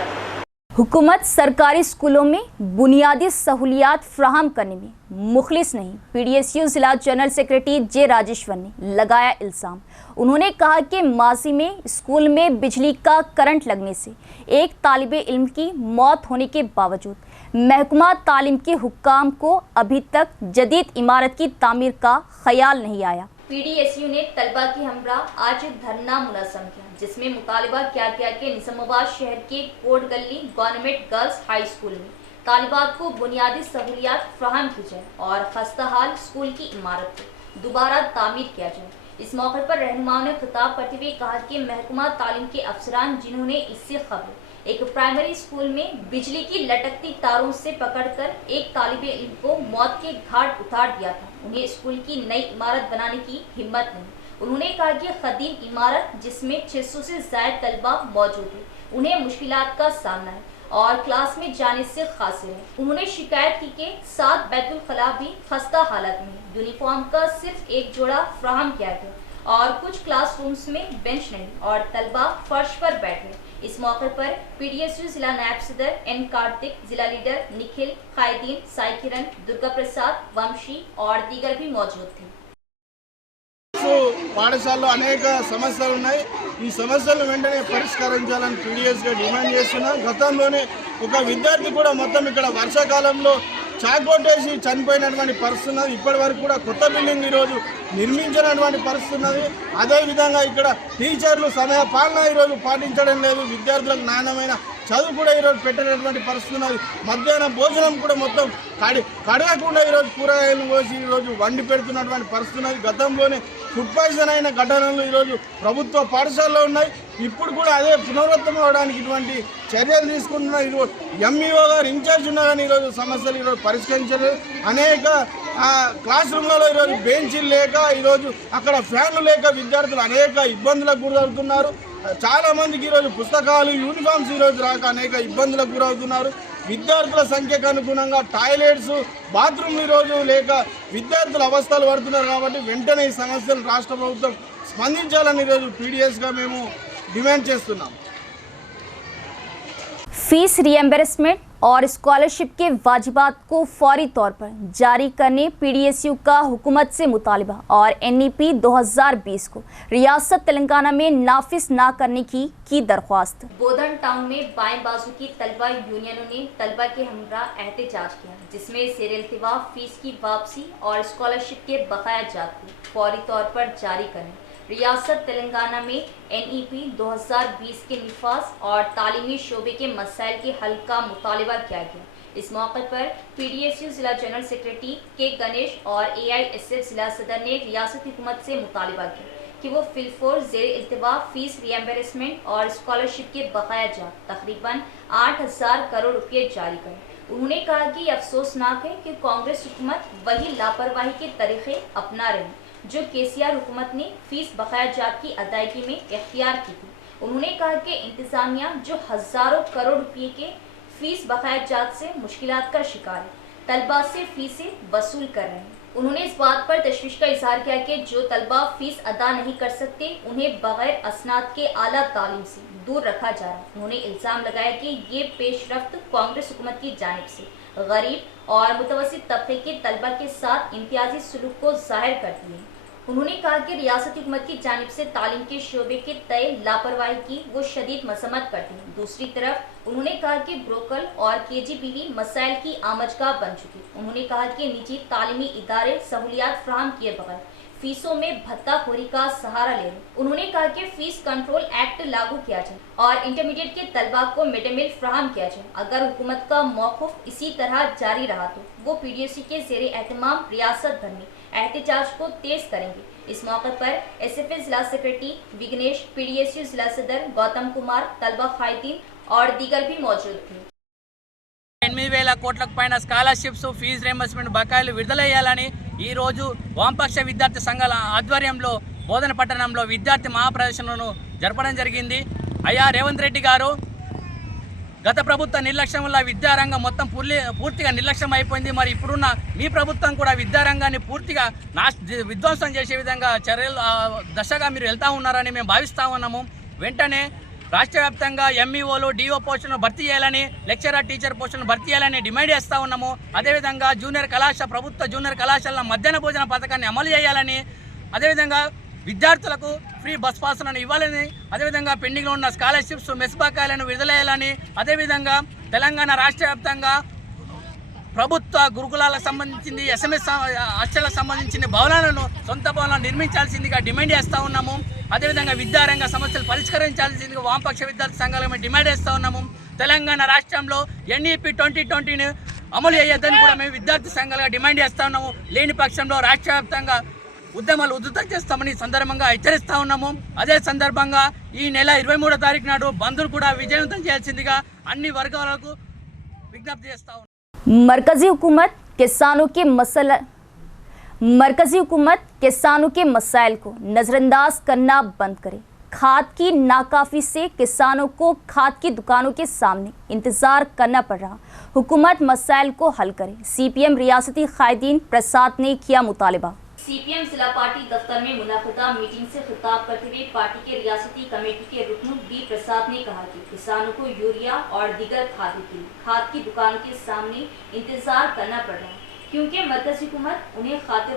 हुकूमत सरकारी स्कूलों में बुनियादी सहूलियात फ्राहम करने में मुखलिस नहीं। पीडीएसयू जिला जनरल सेक्रेटरी जे राजेश्वर ने लगाया इल्ज़ाम। उन्होंने कहा कि माजी में स्कूल में बिजली का करंट लगने से एक तालिबे इल्म की मौत होने के बावजूद महकमा तालीम के हुक्काम को अभी तक जदीद इमारत की तामीर का ख्याल नहीं आया। पीडीएसयू ने तलबा के हमरा आज धरना मुनज़्ज़म किया, जिसमें मुतालिबा किया गया कि निज़ामाबाद शहर के कोट गली गवर्नमेंट गर्ल्स हाई स्कूल में तालिबात को बुनियादी सहूलियात फ्राहम की जाए और खस्ताहाल स्कूल की इमारत को दोबारा तामीर किया जाए। इस मौके पर रहनुमाओं ने खिताब करते हुए कहा कि महकमा तालीम के अफसरान जिन्होंने इससे खबर एक प्राइमरी स्कूल में बिजली की लटकती तारों से पकड़कर एक तालिबे इल्म को मौत के घाट उतार दिया था, उन्हें स्कूल की नई इमारत बनाने की हिम्मत नहीं। उन्होंने कहा कि खदीम इमारत जिसमें 600 से ज्यादा तलबा मौजूद है, उन्हें मुश्किलात का सामना है और क्लास में जाने से खासिर है। उन्होंने शिकायत की कि 7 बैतुल खला भी खस्ता हालत में है। यूनिफॉर्म का सिर्फ एक जोड़ा फ्राहम किया गया और कुछ क्लासरूम्स में बेंच नहीं और तलबा फर्श पर बैठे। इस मौके पर पीडीएसयू जिला नायब सदर एन कार्तिक, जिला लीडर निखिल, कायदीन साई किरण, दुर्गा प्रसाद, वंशी और दीगर भी मौजूद थे। పాఠశాలలో అనేక సమస్యలు ఉన్నాయి. ఈ సమస్యలను వెంటనే పరిష్కరించాలని పీడీఎస్గా డిమాండ్ చేస్తున్నాం. గతంలోనే ఒక విద్యార్థి కూడా మొత్తం ఇక్కడ వర్షాకాలంలో చాకొట్టేసి చనిపోయినటువంటి పరిస్థితి ఉన్నది. ఇప్పటి వరకు కూడా కొత్త బిల్డింగ్ ఈరోజు నిర్మించినటువంటి పరిస్థితి ఉన్నది. అదేవిధంగా ఇక్కడ టీచర్లు సమయ పాలన ఈరోజు పాటించడం లేదు. విద్యార్థులకు నాణ్యమైన చదువు కూడా ఈరోజు పెట్టినటువంటి పరిస్థితి ఉన్నది. మధ్యాహ్న భోజనం కూడా మొత్తం కడగకుండా ఈరోజు కూరగాయలు కోసి ఈరోజు వండి పెడుతున్నటువంటి పరిస్థితి ఉన్నది. గతంలోనే ఫుడ్ పాయిజన్ అయిన ఘటనలు ఈరోజు ప్రభుత్వ పాఠశాలలో ఉన్నాయి. ఇప్పుడు కూడా అదే పునరావృతం అవడానికి ఇటువంటి చర్యలు తీసుకుంటున్న ఈరోజు ఎంఈఓ గారు ఇన్ఛార్జ్ ఉన్నారని ఈరోజు సమస్యలు ఈరోజు పరిష్కరించలేదు. అనేక క్లాస్ రూమ్లలో ఈరోజు బెంచీలు లేక ఈరోజు అక్కడ ఫ్యాన్లు లేక విద్యార్థులు అనేక ఇబ్బందులకు గురవుతున్నారు. చాలా మందికి ఈరోజు పుస్తకాలు యూనిఫామ్స్ ఈరోజు రాక అనేక ఇబ్బందులకు గురవుతున్నారు. విద్యార్థుల సంఖ్యకు అనుగుణంగా టాయిలెట్స్ బాత్రూమ్ ఈరోజు లేక విద్యార్థులు అవస్థలు పడుతున్నారు. కాబట్టి వెంటనే ఈ సమస్యను రాష్ట్ర ప్రభుత్వం స్పందించాలని ఈరోజు పీడీఎస్గా మేము डिमांड చేస్తున్నాం। फीस रिएम्बर्समेंट और स्कॉलरशिप के वाजिबात को फौरी तौर पर जारी करने पीडीएसयू का हुकूमत से मुतालिबा और एनईपी 2020 को रियासत तेलंगाना में नाफिज ना करने की दरख्वास्त। बोधन टाउन में बाएं बाजू की तलबा यूनियनों ने तलबा के हमरा एहतजाज किया, जिसमें ज़ेर इल्तिवा फीस की वापसी और स्कॉलरशिप के बकाया जात को फौरी तौर पर जारी करने, रियासत तेलंगाना में एनईपी 2020 के निफाज और तालीमी शोबे के मसाइल के हल का मुतालिबा किया गया। इस मौके पर पीडीएसयू जिला जनरल सेक्रेटरी के गणेश और एआईएसएफ जिला सदर ने रियासती हुकूमत से मुतालिबा किया कि वो फिलफोर ज़ेर इल्तिवा फीस रिएम्बर्समेंट और स्कॉलरशिप के बकाया जात तकरीबन 8,000 करोड़ रुपये जारी करें। उन्होंने कहा कि अफसोसनाक है कि कांग्रेस हुकूमत वही लापरवाही के तरीके अपना रही जो केसीआर हुकूमत ने फीस बकाया जात की अदायगी में इख्तियार की थी। उन्होंने कहा कि इंतजामिया जो हजारों करोड़ रुपए के फीस बकाया जात से मुश्किलात का शिकार है, तलबा से फीसें वसूल कर रहे हैं। उन्होंने इस बात पर तशवीश का इजहार किया कि जो तलबा फीस अदा नहीं कर सकते उन्हें बगैर असनाद के आला तालीम से दूर रखा जा रहा है। उन्होंने इल्ज़ाम लगाया कि ये पेशरफ्त कांग्रेस हुकूमत की जानिब से गरीब और मुतवस्सित तबके के तलबा के साथ इम्तियाजी सलूक को जाहिर करती है। उन्होंने कहा कि रियासती हुकूमत की जानिब से तालीम के शोबे के तय लापरवाही की वो शदीद मसम्मत करती है। दूसरी तरफ उन्होंने कहा कि ब्रोकल और केजीबीवी मसाइल की आमजगाह बन चुकी। उन्होंने कहा कि निजी तालीमी इदारे सहूलियात फ्राहम किए बगैर फीसों में भत्ताखोरी का सहारा ले रहे। उन्होंने कहा कि फीस कंट्रोल एक्ट लागू किया जाए और इंटरमीडिएट के तलबा को मिड डे मील फ्राहम किया जाए। अगर हुकूमत का मौक़िफ़ इसी तरह जारी रहा तो वो पीडीएसयू के ज़ेरे एहतमाम रियासत भर में एहतजाज को तेज करेंगे। इस मौके पर एसएफए जिला सेक्रेटरी विघ्नेश, पीडीएसयू जिला सदर गौतम कुमार, तलबा खैदीन और दीगर भी मौजूद थे। 8,000 కోట్లకు పైన స్కాలర్షిప్స్, ఫీజు రియంబర్స్మెంట్ బకాయిలు విడుదల చేయాలని ఈ రోజు వామపక్ష విద్యార్థి సంఘాల ఆధ్వర్యంలో బోధన పట్టణంలో విద్యార్థి మహాప్రదర్శనను జరపడం జరిగింది. అయ్యా రేవంత్ రెడ్డి గారు, గత ప్రభుత్వ నిర్లక్ష్యం వల్ల విద్యారంగం మొత్తం పూర్తిగా నిర్లక్ష్యం అయిపోయింది. మరి ఇప్పుడున్న మీ ప్రభుత్వం కూడా విద్యారంగాన్ని పూర్తిగా విధ్వంసం చేసే విధంగా చర్యలు దశగా మీరు వెళ్తూ ఉన్నారని మేము భావిస్తూ ఉన్నాము. వెంటనే రాష్ట్ర వ్యాప్తంగా ఎంఈఓలు, డిఓ పోస్టులను భర్తీ చేయాలని, లెక్చరర్, టీచర్ పోస్టులను భర్తీ చేయాలని డిమాండ్ చేస్తూ ఉన్నాము. అదేవిధంగా ప్రభుత్వ జూనియర్ కళాశాల మధ్యాహ్న భోజన పథకాన్ని అమలు చేయాలని, అదేవిధంగా విద్యార్థులకు ఫ్రీ బస్ పాసులను ఇవ్వాలని, అదేవిధంగా పెండింగ్లో ఉన్న స్కాలర్షిప్స్, మెస్ బకాయిలను విడుదల చేయాలని, అదేవిధంగా తెలంగాణ రాష్ట్ర వ్యాప్తంగా ప్రభుత్వ గురుకులాలకు సంబంధించింది, ఎస్ఎంఎస్ హాస్టళ్లకు సంబంధించిన భవనాలను, సొంత భవనాలను నిర్మించాల్సిందిగా డిమాండ్ చేస్తూ ఉన్నాము. అదేవిధంగా విద్యారంగ సమస్యలు పరిష్కరించాల్సిందిగా వామపక్ష విద్యార్థి సంఘాలు మేము డిమాండ్ చేస్తూ ఉన్నాము. తెలంగాణ రాష్ట్రంలో ఎన్ఈపీ 2020ని అమలు చేయొద్దని కూడా మేము విద్యార్థి సంఘాలుగా డిమాండ్ చేస్తూ ఉన్నాము. లేని పక్షంలో రాష్ట్ర వ్యాప్తంగా ఉద్యమాలు ఉధృతం చేస్తామని సందర్భంగా హెచ్చరిస్తూ ఉన్నాము. అదే సందర్భంగా ఈ నెల 23వ తారీఖు నాడు బంద్ను కూడా విజయవంతం చేయాల్సిందిగా అన్ని వర్గాలకు విజ్ఞప్తి చేస్తా ఉన్నాం. मरकजी हुकूमत किसानों के मसाइल को नज़रअंदाज करना बंद करे। खाद की नाकाफी से किसानों को खाद की दुकानों के सामने इंतजार करना पड़ रहा। हुकूमत मसाइल को हल करे। सीपीएम रियासती कायदीन प्रसाद ने किया मुतालबा। सीपीएम जिला पार्टी दफ्तर में मुनाकिदा मीटिंग से खिताब करते हुए पार्टी के रियासती कमेटी के रुकन बी प्रसाद ने कहा कि किसानों को यूरिया और दीगर खादों के लिए खाद की दुकानों के सामने इंतजार करना पड़ रहा है, क्योंकि मरकजी हुकूमत उन्हें खाद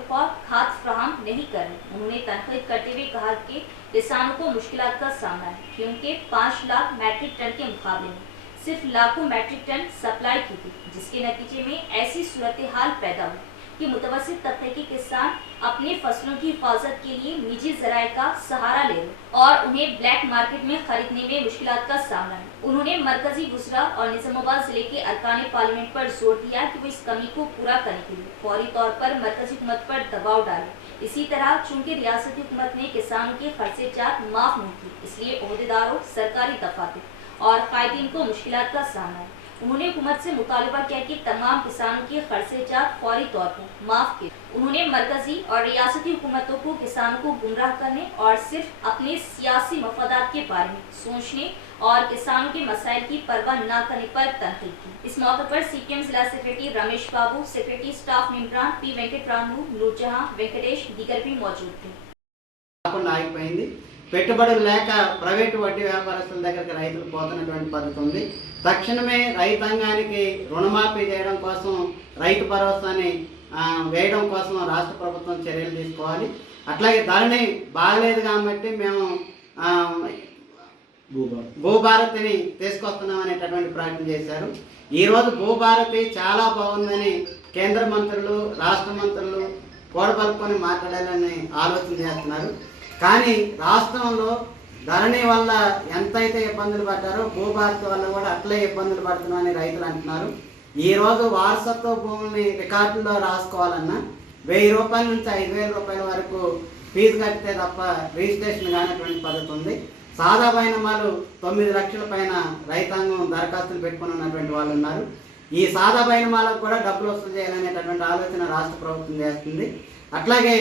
फराहम नहीं कर रही। उन्होंने तनकीद करते हुए कहा कि किसानों को मुश्किलात का सामना है, क्योंकि 5 लाख मैट्रिक टन के मुकाबले में सिर्फ लाखों मैट्रिक टन सप्लाई की थी, जिसके नतीजे में ऐसी सूरत हाल पैदा हुई कि मुतवस्सित तबके के किसान अपने फसलों की हिफाजत के लिए निजी ज़राए का सहारा ले रहे और उन्हें ब्लैक मार्केट में खरीदने में मुश्किलात का सामना है। उन्होंने मरकजी गुजरा और निजामाबाद जिले के अरकान पार्लियामेंट पर जोर दिया कि वो इस कमी को पूरा करने के लिए फौरी तौर पर मरकजी हुकूमत पर दबाव डाले। इसी तरह चूंकि रियासती हुकूमत ने किसानों के खर्चे-जात माफ नहीं की, इसलिए ओहदेदारों, सरकारी दफातर और कायदीन को मुश्किलात का सामना है। उन्होंने हुकूमत से मुतालबा किया कि तमाम किसानों के खर्चे-जात फौरी तौर पर माफ किए। उन्होंने मरकजी और रियासती हुकूमतों को किसानों को गुमराह करने और सिर्फ अपने सियासी मफादात के बारे में सोचने और किसानों के मसाइल की परवाह न करने पर तनकीद की। इस मौके पर सीपीएम जिला secretary Ramesh Babu, secretary staff मेंबरान पी वेंकटरामू, नूरजहां, वेंकटेश दीगर भी मौजूद थे। పెట్టుబడులు లేక ప్రైవేటు వడ్డీ వ్యాపారస్తుల దగ్గరికి రైతులు పోతున్నటువంటి పద్ధతి ఉంది. తక్షణమే రైతాంగానికి రుణమాఫీ చేయడం కోసం, రైతు భరోసాని వేయడం కోసం రాష్ట్ర ప్రభుత్వం చర్యలు తీసుకోవాలి. అట్లాగే ధరని బాగలేదు కాబట్టి మేము భూభారతిని తీసుకొస్తున్నాం అనేటటువంటి ప్రకటన చేశారు. ఈరోజు భూభారతి చాలా బాగుందని కేంద్ర మంత్రులు, రాష్ట్ర మంత్రులు కూడబలుకొని మాట్లాడాలని ఆలోచన చేస్తున్నారు. కానీ రాష్ట్రంలో ధరణి వల్ల ఎంతైతే ఇబ్బందులు పడ్డారో భూభారతి వల్ల కూడా అట్లే ఇబ్బందులు పడుతున్నామని రైతులు అంటున్నారు. ఈరోజు వారసత్వ భూముల్ని రికార్డుల్లో రాసుకోవాలన్నా 1000 రూపాయల నుంచి 5000 రూపాయల వరకు ఫీజు కడితే తప్ప రిజిస్ట్రేషన్ కానటువంటి పద్ధతి ఉంది. సాదా బైనామాలు 9 లక్షల పైన రైతాంగం దరఖాస్తులు పెట్టుకుని ఉన్నటువంటి వాళ్ళు ఉన్నారు. ఈ సాదా బైనామాలకు కూడా డబ్బులు వసూలు చేయాలనేటటువంటి ఆలోచన రాష్ట్ర ప్రభుత్వం చేస్తుంది. అట్లాగే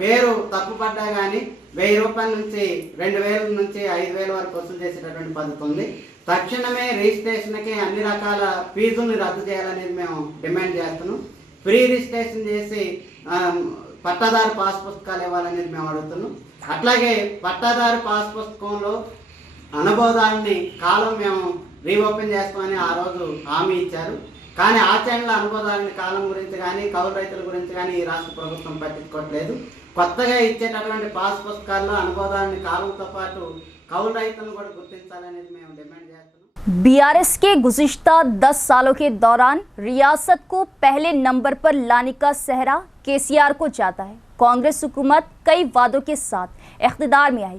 పేరు తప్పుపడ్డా కానీ 1000 రూపాయల నుంచి 2000 నుంచి 5000 వరకు వసూలు చేసేటటువంటి పద్ధతి ఉంది. తక్షణమే రిజిస్ట్రేషన్కి అన్ని రకాల ఫీజుల్ని రద్దు చేయాలనేది మేము డిమాండ్ చేస్తున్నాం. ఫ్రీ రిజిస్ట్రేషన్ చేసి పట్టాదారు పాస్ పుస్తకాలు ఇవ్వాలనేది మేము అడుగుతున్నాం. అట్లాగే పట్టాదారు పాస్ పుస్తకంలో అనుభవదారుని కాలం మేము రీఓపెన్ చేస్తామని ఆ రోజు హామీ ఇచ్చారు. కానీ ఆచరణలో అనుభవదారుని కాలం గురించి కానీ కౌలు రైతుల గురించి కానీ ఈ రాష్ట్ర ప్రభుత్వం పట్టించుకోవట్లేదు. కొత్తగా ఇచ్చేటటువంటి పాస్ పుస్తకాల్లో అనుభవదారుని కాలంతో పాటు కౌలు రైతులను కూడా గుర్తించాలనేది మేము డిమాండ్ చేస్తున్నాం. बीआरएस के गुज़िश्ता 10 सालों के दौरान रियासत को पहले नंबर पर लाने का सेहरा केसीआर को जाता है। कांग्रेस हुकूमत कई वादों के साथ इख्तिदार में आई,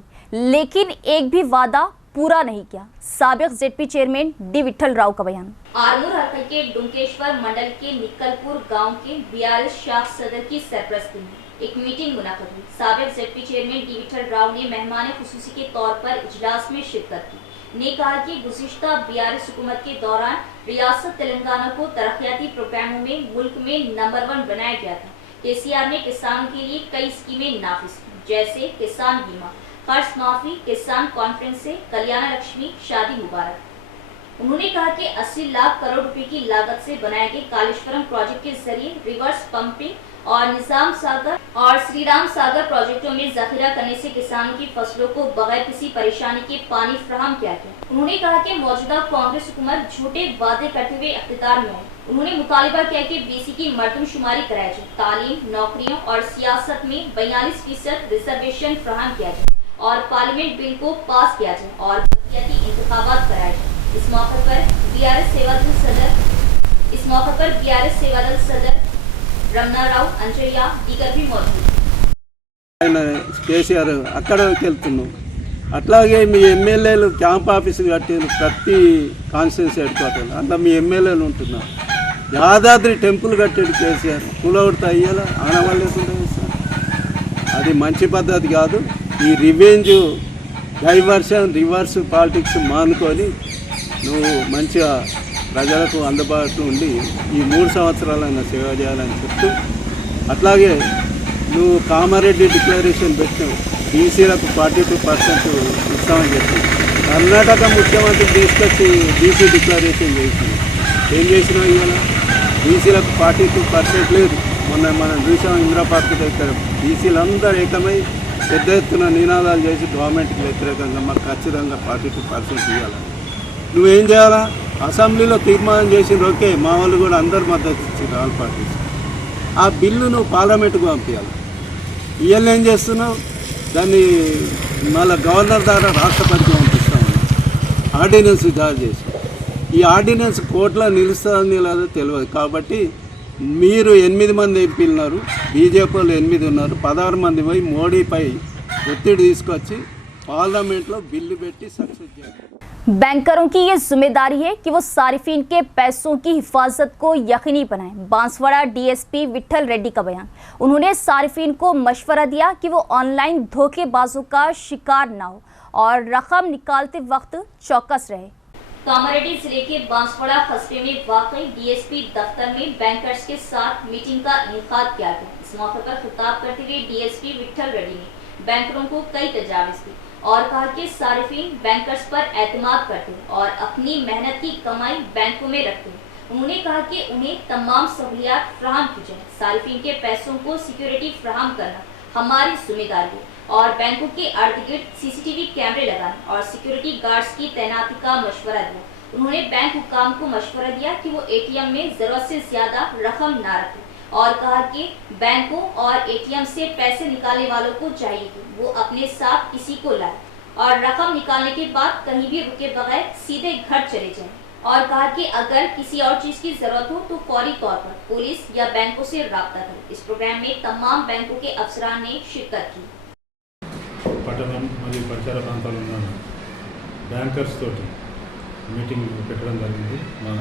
लेकिन एक भी वादा पूरा नहीं किया। साबिक ZP chairman D Vithal Rao का बयान। आरमूर हलके के डुमकेश्वर मंडल के निकलपुर गांव के बीआरएस शाख सदर की सरपरस्ती में एक मीटिंग मुनाकिद हुई। साबिक ZP chairman D Vithal Rao ने मेहमान खुसूसी के तौर पर इजलास में शिरकत की। ने कहा कि गुज़िश्ता बीआरएस हुकूमत के दौरान रियासत तेलंगाना को तरक्याती प्रोग्रामों में मुल्क में नंबर 1 बनाया गया था। केसीआर ने किसानों के लिए कई स्कीमें नाफिज की, जैसे किसान बीमा, कर्ज माफी, किसान कॉन्फ्रेंस से कल्याण लक्ष्मी, शादी मुबारक। उन्होंने कहा कि 80 लाख करोड़ रुपए की लागत से बनाए गए कालेश्वरम प्रोजेक्ट के जरिए रिवर्स पंपिंग और निजाम सागर और श्री राम सागर प्रोजेक्टों में जखीरा करने से किसानों की फसलों को बगैर किसी परेशानी के पानी फराहम किया गया। उन्होंने कहा कि मौजूदा कांग्रेस हुकूमत झूठे वादे करते हुए इख्तियार में आई। उन्होंने मुतालिबा किया कि बीसी की मर्दमशुमारी कराई जाए, तालीम, नौकरियों और सियासत में 42% रिजर्वेशन फराहम किया जाए और पार्लियामेंट बिल को पास किया जाए और बलदियाती इंतखाबात कराए जाए। इस मौके पर बीआरएस सेवादल सदर रमना राव, अंजయ్య दीगर भी मौजूद। కేసీఆర్ అక్కడికి వెళ్తున్నాం. అట్లాగే మీ ఎమ్మెల్యేలు క్యాంప్ ఆఫీసు కట్టారు ప్రతి కాన్స్టిట్యున్సీ హెడ్ క్వార్టర్. అంతా మీ ఎమ్మెల్యేలు ఉంటున్నారు. యాదాద్రి టెంపుల్ కట్టాడు కేసీఆర్. కూలగొడితే అయ్యేలా ఆనవాళ్ళు లేకుండా చేస్తారు. అది మంచి పద్ధతి కాదు. ఈ రివెంజ్, డైవర్షన్, రివర్స్ పాలిటిక్స్ మానుకొని నువ్వు మంచిగా ప్రజలకు అందుబాటులో ఉండి ఈ 3 సంవత్సరాలైనా సేవ చేయాలని చెప్తూ, అట్లాగే నువ్వు కామారెడ్డి డిక్లరేషన్ పెట్టావు, బీసీలకు 42% ఇస్తామని చెప్పి కర్ణాటక ముఖ్యమంత్రి తీసుకొచ్చి బీసీ డిక్లరేషన్ చేసింది. ఏం చేసినావు? ఇవాళ బీసీలకు 42% లేదు. మనం చూసాం ఇందిరా పార్క్ దగ్గర బీసీలందరూ ఏకమై పెద్ద ఎత్తున నినాదాలు చేసి గవర్నమెంట్కి వ్యతిరేకంగా మాకు ఖచ్చితంగా 42% ఇవ్వాలి. నువ్వేం చేయాలా? అసెంబ్లీలో తీర్మానం చేసిన ఓకే, మా వాళ్ళు కూడా అందరు మద్దతు ఇచ్చారు ఆల్ పార్టీస్. ఆ బిల్లు నువ్వు పార్లమెంట్కు పంపించాలి. ఇవాళ ఏం చేస్తున్నావు? దాన్ని మళ్ళీ గవర్నర్ ద్వారా రాష్ట్రపతికి పంపిస్తా ఉన్నావు. ఆర్డినెన్స్ జారీ చేసి ఈ ఆర్డినెన్స్ కోర్టులో నిలుస్తుందని లేదో తెలియదు. కాబట్టి మీరు 8 మంది ఎంపీలు ఉన్నారు, బీజేపీ వాళ్ళు 8 ఉన్నారు, 16 మంది పోయి మోడీపై ఒత్తిడి తీసుకొచ్చి पार्लियामेंट बिल्लु पेटी सक्सेस। बैंकरों की ये जिम्मेदारी है कि वो सारिफीन के पैसों की हिफाजत को यकीनी बनाएं। बांसवाड़ा डीएसपी विठल रेड्डी का बयान। उन्होंने सारिफीन को मशवरा दिया कि वो ऑनलाइन धोखेबाजों का शिकार न हो और रकम निकालते वक्त चौकस रहे। कामारेड्डी जिले के बांसवाड़ा कस्बे में वाकई डीएसपी दफ्तर में बैंकर्स के साथ मीटिंग का इनेकाद किया गया। इस मौके पर खिताब करते हुए डीएसपी विठल रेड्डी ने बैंकरों को कई तजावीज़ दी और कहा कि सारिफीन बैंकर्स पर एतमाद करते हैं और अपनी मेहनत की कमाई बैंकों में रखते हैं। उन्होंने कहा कि उन्हें तमाम सहूलियात फ्राहम की जाए। सारिफीन के पैसों को सिक्योरिटी फ्राहम करना हमारी जिम्मेदारी है और बैंकों के इर्द गिर्द सीसीटीवी कैमरे लगाने और सिक्योरिटी गार्ड्स की तैनाती का मशवरा दिया। उन्होंने बैंक हुकाम को मशवरा दिया कि वो एटीएम में जरूरत से ज्यादा रकम ना रखें और कहा कि बैंकों और एटीएम से पैसे निकालने वालों को चाहिए कि वो अपने साथ किसी को लाए और रकम निकालने के बाद कहीं भी रुके बगैर सीधे घर चले जाएं और कहा कि अगर किसी और चीज की जरूरत हो तो फौरी तौर पर पुलिस या बैंकों से राब्ता करें। इस प्रोग्राम में तमाम बैंकों के अफसरान ने शिरकत की। పట్టణం మరియు పరిసర ప్రాంతాల్లో ఉన్న బ్యాంకర్స్ తోటి మీటింగ్ పెట్టడం జరిగింది. మన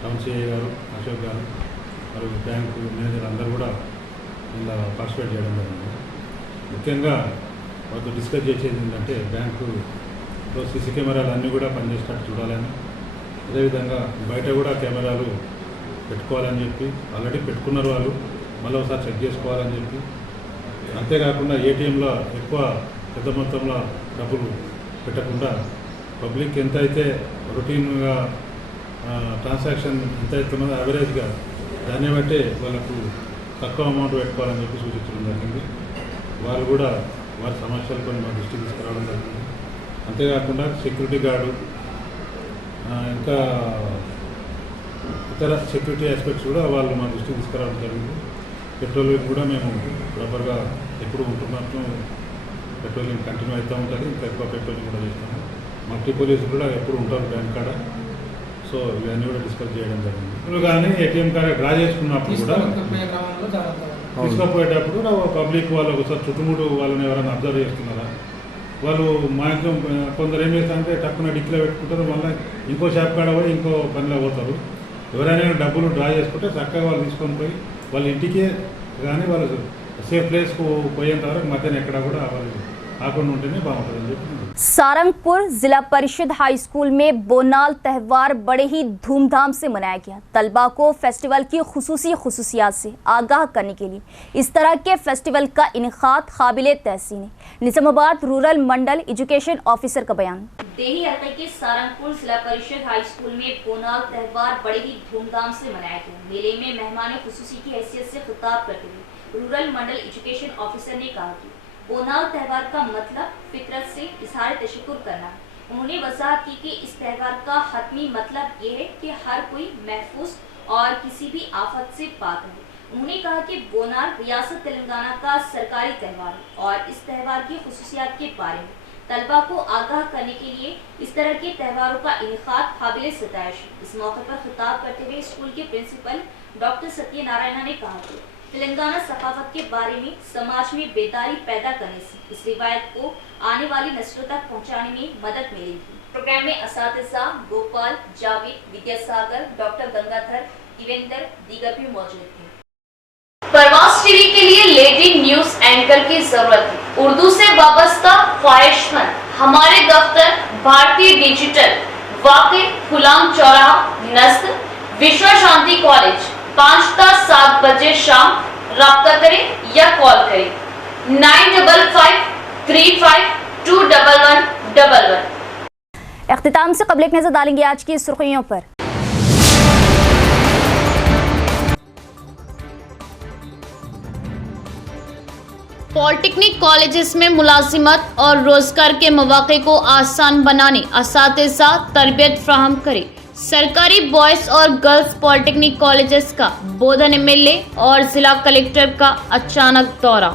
టౌన్ సిఐ గారు, అశోక్ గారు మరియు బ్యాంకు మేనేజర్ అందరూ కూడా ఇందులో పార్టిసిపేట్ చేయడం జరిగింది. ముఖ్యంగా వాటితో డిస్కస్ చేసేది ఏంటంటే బ్యాంకులో సీసీ కెమెరాలు అన్నీ కూడా పనిచేసేటట్టు చూడాలని, అదేవిధంగా బయట కూడా కెమెరాలు పెట్టుకోవాలని చెప్పి ఆల్రెడీ పెట్టుకున్నారు వాళ్ళు, మళ్ళీ ఒకసారి చెక్ చేసుకోవాలని చెప్పి, అంతేకాకుండా ఏటీఎంలో ఎక్కువ పెద్ద మొత్తంలో డబ్బులు పెట్టకుండా పబ్లిక్ ఎంతైతే రొటీన్గా ట్రాన్సాక్షన్ ఎంత అవుతున్నదో యావరేజ్గా దాన్ని బట్టే వాళ్ళకు తక్కువ అమౌంట్ పెట్టుకోవాలని చెప్పి సూచించడం జరిగింది. వాళ్ళు కూడా వారి సమస్యలు కొన్ని మా దృష్టికి తీసుకురావడం జరిగింది. అంతేకాకుండా సెక్యూరిటీ గార్డు ఇంకా ఇతర సెక్యూరిటీ ఆస్పెక్ట్స్ కూడా వాళ్ళు మా దృష్టికి తీసుకురావడం జరిగింది. పెట్రోలింగ్ కూడా మేము ప్రాపర్గా ఎప్పుడు ఉంటున్నట్టు పెట్రోలింగ్ కంటిన్యూ అవుతూ ఉంటుంది. ఇంకా ఎక్కువ పెట్రోలింగ్ కూడా చేస్తాము. మల్టీ పోలీసులు కూడా ఎప్పుడు ఉంటారు బ్యాంక్ కాడ. సో ఇవన్నీ కూడా డిస్కస్ చేయడం జరిగింది. ఇప్పుడు కానీ ఏటీఎం కార్డు డ్రా చేసుకున్నప్పుడు కూడా తీసుకుపోయేటప్పుడు పబ్లిక్ వాళ్ళు ఒకసారి చుట్టుముట్టు వాళ్ళని ఎవరైనా అబ్జర్వ్ చేస్తున్నారా, వాళ్ళు మ్యాక్సిమం కొందరు ఏం చేస్తారంటే టక్కున డిక్లో పెట్టుకుంటారు, మళ్ళీ ఇంకో షాప్ కాడ పోయి ఇంకో పనిలో పోతారు. ఎవరైనా డబ్బులు డ్రా చేసుకుంటే చక్కగా వాళ్ళు తీసుకొని పోయి వాళ్ళ ఇంటికే కానీ వాళ్ళు సేఫ్ ప్లేస్కు పోయేంత వరకు మధ్యాహ్నం ఎక్కడ కూడా వాళ్ళు ఆకుండా ఉంటేనే బాగుంటుందని చెప్పి. सारंगपुर जिला परिषद हाई स्कूल में बोनाल त्यौहार बड़े ही धूमधाम से मनाया गया। तलबा को फेस्टिवल की खुसूसियात से आगाह करने के लिए इस तरह के फेस्टिवल का इनेकाद काबिले तहसीन है। निजामाबाद रूरल मंडल एजुकेशन ऑफिसर का बयान। देही हल्के के सारंगपुर जिला परिषद हाई स्कूल में बोनाल त्यौहार बड़े ही धूमधाम से मनाया गया। मेले में मेहमान खुसूसी की हैसियत से खिताब करते हुए रूरल मंडल एजुकेशन ऑफिसर ने कहा कि बोनाल त्यौहार का मतलब फितरत से इजहार तशक्कुर करना है। उन्होंने वजाहत की कि इस त्यौहार का हतमी मतलब ये है कि हर कोई महफूज और किसी भी आफत से पाक रहे। उन्होंने कहा कि बोनाल रियासत तेलंगाना का सरकारी त्यौहार है और इस त्यौहार की खुसूसियात के बारे में तलबा को आगाह करने के लिए इस तरह के त्यौहारों का इनेकाद काबिले सताइश है। इस मौके पर खिताब करते हुए स्कूल के प्रिंसिपल डॉक्टर सत्यनारायण ने कहा कि तेलंगाना सकाफत के बारे में समाज में बेदारी पैदा करने से इस रिवायत को आने वाली नस्लों तक पहुंचाने में मदद मिलेगी। प्रोग्राम में असातिज़ा गोपाल, जावेद, विद्यासागर, डॉक्टर गंगाधर, दिवेंद्र दीगर भी मौजूद थे। परवास टीवी के लिए लेडी न्यूज एंकर की जरूरत है। उर्दू से वाबस्ता ख्वाहिशमंद हमारे दफ्तर भारतीय डिजिटल वाक़े गुलाम चौराहा नस्ल विश्व शांति कॉलेज 5 ता 7 बजे शाम राब्ता करें या कॉल करें 9553521111। इख्तिताम से कबल एक नजर डालेंगे आज की सुर्खियों पर। पॉलिटेक्निक कॉलेजेस में मुलाजिमत और रोजगार के मौके को आसान बनाने असातिज़ा तरबियत फराहम करे। सरकारी बॉयज और गर्ल्स पॉलिटेक्निक कॉलेजेस का बोधन एमएलए और जिला कलेक्टर का अचानक दौरा।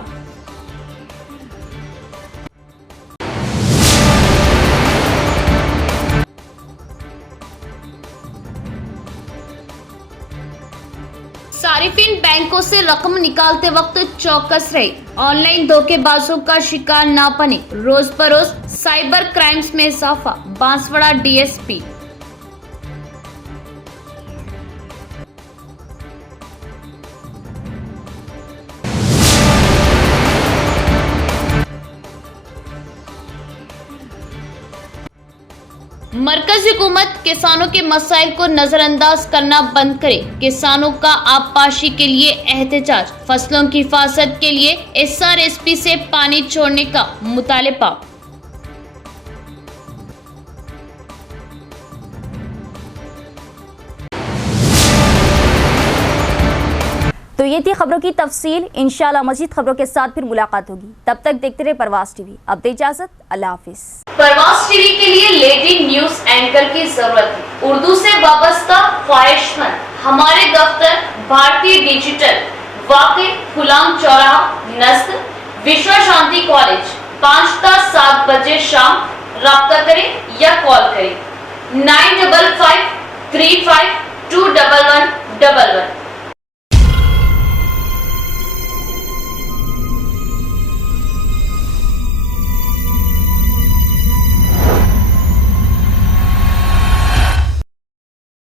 सारिफिन बैंकों से रकम निकालते वक्त चौकस रहे, ऑनलाइन धोखेबाजों का शिकार ना बने। रोज बरोज साइबर क्राइम्स में इजाफा, बांसवाड़ा डीएसपी। मरकजी हुकूमत किसानों के मसाइल को नजरअंदाज करना बंद करे। किसानों का आबपाशी के लिए एहतजाज, फसलों की हिफाजत के लिए एसआरएसपी से पानी छोड़ने का मुतालबा। तो ये थी खबरों की तफसील। इंशाल्लाह मजीद खबरों के साथ फिर मुलाकात होगी। तब तक देखते रहे परवास टीवी। अब दे इजाजत, अल्लाह हाफिज। परवास टीवी के लिए लेडी न्यूज एंकर की जरूरत है। उर्दू से वाबस्ता ख्वाहिशमंद हमारे दफ्तर भारतीय डिजिटल वाक़े गुलाम चौराहा नस्ल विश्व शांति कॉलेज 5 ता 7 बजे शाम राब्ता करें या कॉल करें 9553